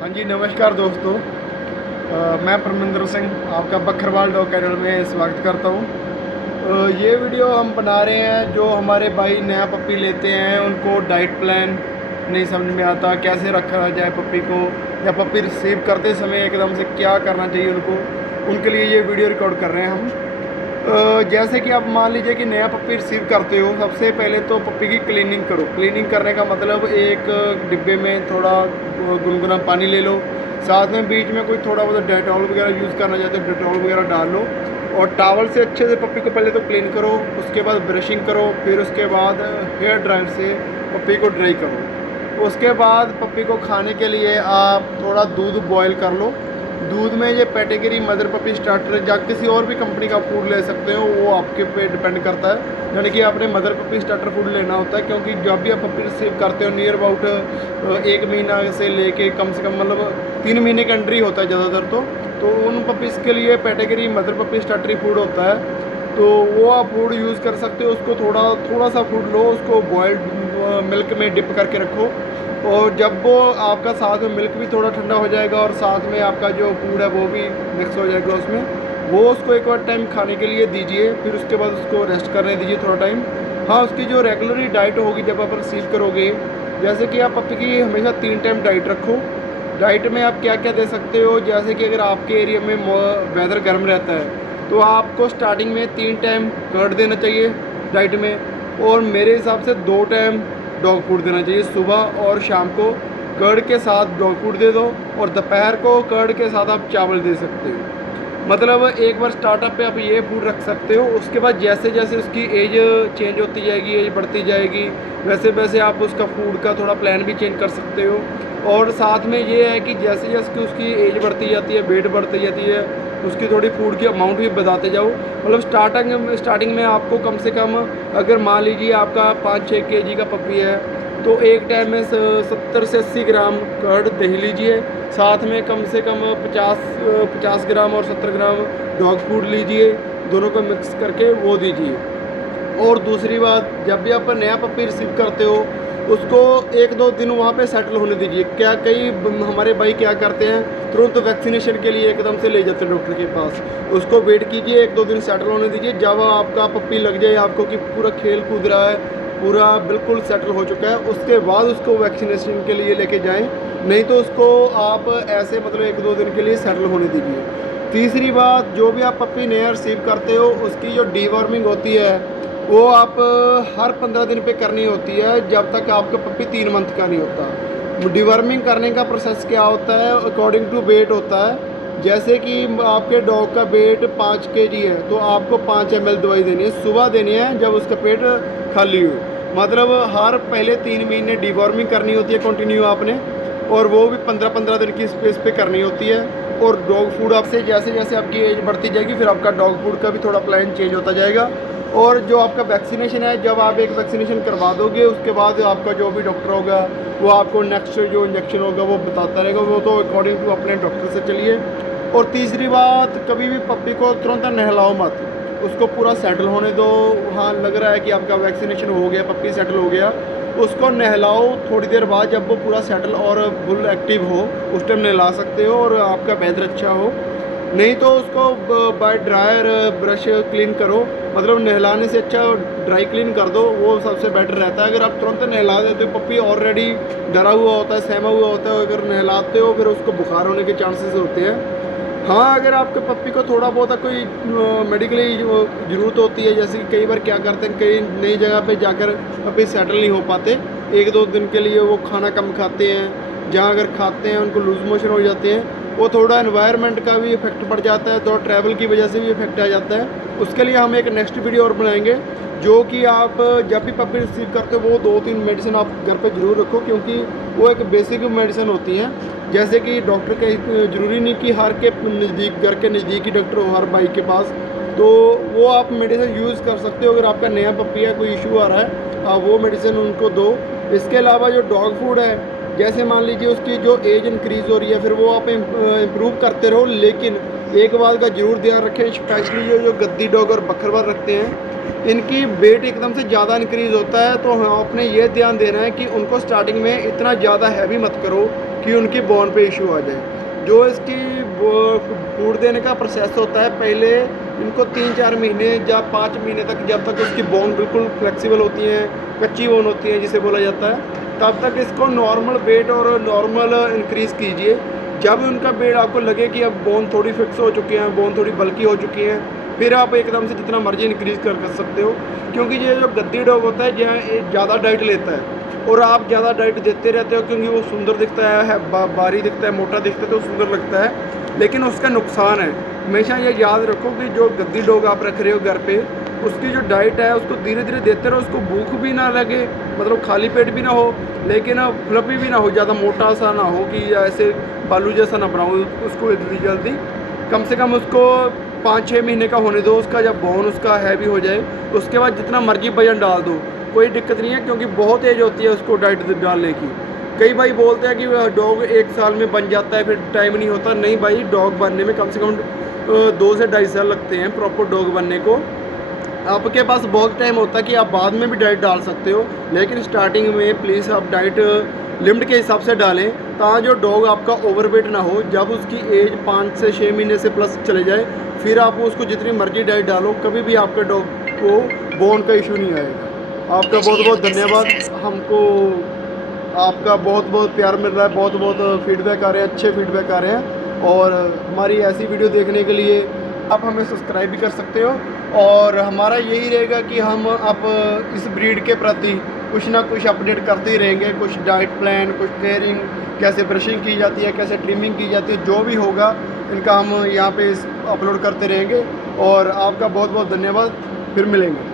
हाँ जी, नमस्कार दोस्तों। मैं परमिंदर सिंह आपका बखरवाल डॉग कैनल में स्वागत करता हूँ। ये वीडियो हम बना रहे हैं, जो हमारे भाई नया पप्पी लेते हैं उनको डाइट प्लान नहीं समझ में आता, कैसे रखा जाए पप्पी को, या पप्पी रिसीव करते समय एकदम से क्या करना चाहिए उनको, उनके लिए ये वीडियो रिकॉर्ड कर रहे हैं हम। जैसे कि आप मान लीजिए कि नया पप्पी रिसीव करते हो, सबसे पहले तो पप्पी की क्लीनिंग करो। क्लीनिंग करने का मतलब एक डिब्बे में थोड़ा गुनगुना पानी ले लो, साथ में बीच में कोई थोड़ा बहुत डेटॉल वगैरह यूज़ करना चाहते हो डेटॉल वगैरह डाल लो, और टॉवल से अच्छे से पप्पी को पहले तो क्लीन करो। उसके बाद ब्रशिंग करो, फिर उसके बाद हेयर ड्रायर से पप्पी को ड्राई करो। उसके बाद पप्पी को खाने के लिए आप थोड़ा दूध बॉयल कर लो। दूध में ये पेडिग्री, मदर पपी स्टार्टर या किसी और भी कंपनी का फूड ले सकते हो, वो आपके पे डिपेंड करता है। यानी कि आपने मदर पपी स्टार्टर फूड लेना होता है, क्योंकि जब भी आप पपी रिसीव करते हो नियर अबाउट 1 महीना से लेके कम से कम मतलब 3 महीने का एंट्री होता है ज़्यादातर। तो उन पपीज़ के लिए pedigree, mother puppy starter food होता है, तो वो आप फूड यूज़ कर सकते हो। उसको थोड़ा सा फूड लो, उसको बॉयल्ड मिल्क में डिप करके रखो, और जब वो आपका साथ में मिल्क भी थोड़ा ठंडा हो जाएगा और साथ में आपका जो फूड है वो भी मिक्स हो जाएगा उसमें, वो उसको एक बार टाइम खाने के लिए दीजिए। फिर उसके बाद उसको रेस्ट करने दीजिए थोड़ा टाइम। हाँ, उसकी जो रेगुलरली डाइट होगी जब आप रिसीव करोगे, जैसे कि आप पप्पी की हमेशा 3 टाइम डाइट रखो। डाइट में आप क्या क्या दे सकते हो, जैसे कि अगर आपके एरिया में वेदर गर्म रहता है तो आपको स्टार्टिंग में 3 टाइम कर्ड देना चाहिए डाइट में, और मेरे हिसाब से 2 टाइम डॉग फूड देना चाहिए, सुबह और शाम को कर्ड के साथ डॉग फूड दे दो, और दोपहर को कर्ड के साथ आप चावल दे सकते हो। मतलब एक बार स्टार्टअप पे आप ये फूड रख सकते हो। उसके बाद जैसे जैसे उसकी एज चेंज होती जाएगी, एज बढ़ती जाएगी, वैसे वैसे आप उसका फूड का थोड़ा प्लान भी चेंज कर सकते हो। और साथ में ये है कि जैसे जैसे कि उसकी एज बढ़ती जाती है, वेट बढ़ती जाती है, उसकी थोड़ी फूड की अमाउंट भी बताते जाओ। मतलब स्टार्टिंग में आपको कम से कम, अगर मान लीजिए आपका 5-6 केजी का पपी है, तो एक टाइम में 70 से 80 ग्राम कर्ड दही लीजिए, साथ में कम से कम 50 ग्राम और 70 ग्राम डॉग फूड लीजिए, दोनों को मिक्स करके वो दीजिए। और दूसरी बात, जब भी आप नया पपी रिसीव करते हो, उसको 1-2 दिन वहाँ पे सेटल होने दीजिए। क्या कई हमारे भाई क्या करते हैं, तुरंत वैक्सीनेशन के लिए एकदम से ले जाते हैं डॉक्टर के पास। उसको वेट कीजिए, 1-2 दिन सेटल होने दीजिए। जब आपका पप्पी लग जाए आपको कि पूरा खेल कूद रहा है, पूरा बिल्कुल सेटल हो चुका है, उसके बाद उसको वैक्सीनेशन के लिए लेके जाएं। नहीं तो उसको आप ऐसे मतलब 1-2 दिन के लिए सेटल होने दीजिए। तीसरी बात, जो भी आप पप्पी नया रिसीव करते हो, उसकी जो डीवॉर्मिंग होती है वो आप हर 15 दिन पे करनी होती है, जब तक आपका पप्पी 3 मंथ का नहीं होता। डिवर्मिंग करने का प्रोसेस क्या होता है, अकॉर्डिंग टू वेट होता है। जैसे कि आपके डॉग का वेट 5 केजी है, तो आपको 5 ml दवाई देनी है, सुबह देनी है जब उसका पेट खाली हो। मतलब हर पहले 3 महीने डिवॉर्मिंग करनी होती है कंटिन्यू आपने, और वो भी 15-15 दिन की स्पेस पे करनी होती है। और डॉग फूड आपसे जैसे जैसे आपकी एज बढ़ती जाएगी, फिर आपका डॉग फूड का भी थोड़ा प्लान चेंज होता जाएगा। और जो आपका वैक्सीनेशन है, जब आप एक वैक्सीनेशन करवा दोगे, उसके बाद आपका जो भी डॉक्टर होगा वो आपको नेक्स्ट जो इंजेक्शन होगा वो बताता रहेगा। वो तो अकॉर्डिंग टू अपने डॉक्टर से चलिए। और तीसरी बात, कभी भी पप्पी को तुरंत नहलाओ मत, उसको पूरा सेटल होने दो। हाँ, लग रहा है कि आपका वैक्सीनेशन हो गया, पप्पी सेटल हो गया, उसको नहलाओ। थोड़ी देर बाद जब वो पूरा सेटल और फुल एक्टिव हो, उस टाइम नहला सकते हो और आपका वेदर अच्छा हो। नहीं तो उसको बाय ड्रायर ब्रश क्लीन करो, मतलब नहलाने से अच्छा ड्राई क्लीन कर दो, वो सबसे बेटर रहता है। अगर आप तुरंत नहला देते हो, पप्पी ऑलरेडी डरा हुआ होता है, सहमा हुआ होता है, अगर नहलाते हो फिर उसको बुखार होने के चांसेस होते हैं। हाँ, अगर आपके पप्पी को थोड़ा बहुत कोई मेडिकली ज़रूरत होती है, जैसे कि कई बार क्या करते हैं, कई नई जगह पे जाकर पप्पी सेटल नहीं हो पाते, 1-2 दिन के लिए वो खाना कम खाते हैं, जहाँ अगर खाते हैं उनको लूज मोशन हो जाते हैं, वो थोड़ा एनवायरनमेंट का भी इफेक्ट पड़ जाता है, तो ट्रैवल की वजह से भी इफेक्ट आ जाता है। उसके लिए हम एक नेक्स्ट वीडियो और बनाएंगे, जो कि आप जब भी पप्पी रिसीव करते हो वो 2-3 मेडिसिन आप घर पे ज़रूर रखो, क्योंकि वो एक बेसिक मेडिसिन होती हैं। जैसे कि डॉक्टर के ज़रूरी नहीं कि हर के नज़दीक, घर के नज़दीक ही डॉक्टर हो हर बाइक के पास, तो वो आप मेडिसिन यूज़ कर सकते हो। अगर आपका नया पप्पी है, कोई इशू आ रहा है, आप वो मेडिसिन उनको दो। इसके अलावा जो डॉग फूड है, जैसे मान लीजिए उसकी जो एज इंक्रीज़ हो रही है, फिर वो आप इम्प्रूव करते रहो, लेकिन एक बात का ज़रूर ध्यान रखें, स्पेशली जो गद्दी डॉग और बकरवाल रखते हैं, इनकी वेट एकदम से ज़्यादा इंक्रीज़ होता है, तो आपने ये ध्यान देना है कि उनको स्टार्टिंग में इतना ज़्यादा हैवी मत करो कि उनकी बोन पे इशू आ जाए। जो इसकी वो फूड देने का प्रोसेस होता है, पहले इनको 3-4 महीने या 5 महीने तक, जब तक उसकी बोन बिल्कुल फ्लेक्सिबल होती है, कच्ची बोन होती है जिसे बोला जाता है, तब तक इसको नॉर्मल वेट और नॉर्मल इंक्रीज़ कीजिए। जब उनका वेट आपको लगे कि अब बोन थोड़ी फिक्स हो चुकी है, बोन थोड़ी बल्की हो चुकी है, फिर आप एकदम से जितना मर्जी इंक्रीज़ कर सकते हो। क्योंकि ये जो गद्दी डॉग होता है, ज़्यादा डाइट लेता है और आप ज़्यादा डाइट देते रहते हो क्योंकि वो सुंदर दिखता है, भारी दिखता है, मोटा दिखता है, तो सुंदर लगता है, लेकिन उसका नुकसान है। हमेशा ये याद रखो कि जो गद्दी डॉग आप रख रहे हो घर पे, उसकी जो डाइट है उसको धीरे धीरे देते रहो, उसको भूख भी ना लगे, मतलब खाली पेट भी ना हो, लेकिन फ्लफी भी ना हो, ज़्यादा मोटा सा ना हो कि ऐसे बालू जैसा ना बनाओ उसको जल्दी। कम से कम उसको 5-6 महीने का होने दो, उसका जब बोन उसका हैवी हो जाए, उसके बाद जितना मर्जी वजन डाल दो, कोई दिक्कत नहीं है, क्योंकि बहुत एज होती है उसको डाइट डालने की। कई भाई बोलते हैं कि डॉग 1 साल में बन जाता है, फिर टाइम नहीं होता। नहीं भाई, डॉग बनने में कम से कम 2 से 2.5 साल लगते हैं प्रॉपर डॉग बनने को। आपके पास बहुत टाइम होता है कि आप बाद में भी डाइट डाल सकते हो, लेकिन स्टार्टिंग में प्लीज़ आप डाइट लिमिट के हिसाब से डालें, ताकि जो डॉग आपका ओवरवेट ना हो। जब उसकी एज 5 से 6 महीने से प्लस चले जाए, फिर आप उसको जितनी मर्जी डाइट डालो, कभी भी आपके डॉग को बोन का इशू नहीं आएगा। आपका बहुत बहुत धन्यवाद। हमको आपका बहुत बहुत प्यार मिल रहा है, बहुत बहुत फीडबैक आ रहे हैं, अच्छे फीडबैक आ रहे हैं, और हमारी ऐसी वीडियो देखने के लिए आप हमें सब्सक्राइब भी कर सकते हो। और हमारा यही रहेगा कि हम अब इस ब्रीड के प्रति कुछ ना कुछ अपडेट करते ही रहेंगे, कुछ डाइट प्लान, कुछ केयरिंग, कैसे ब्रशिंग की जाती है, कैसे ट्रिमिंग की जाती है, जो भी होगा इनका हम यहाँ पे अपलोड करते रहेंगे। और आपका बहुत बहुत धन्यवाद, फिर मिलेंगे।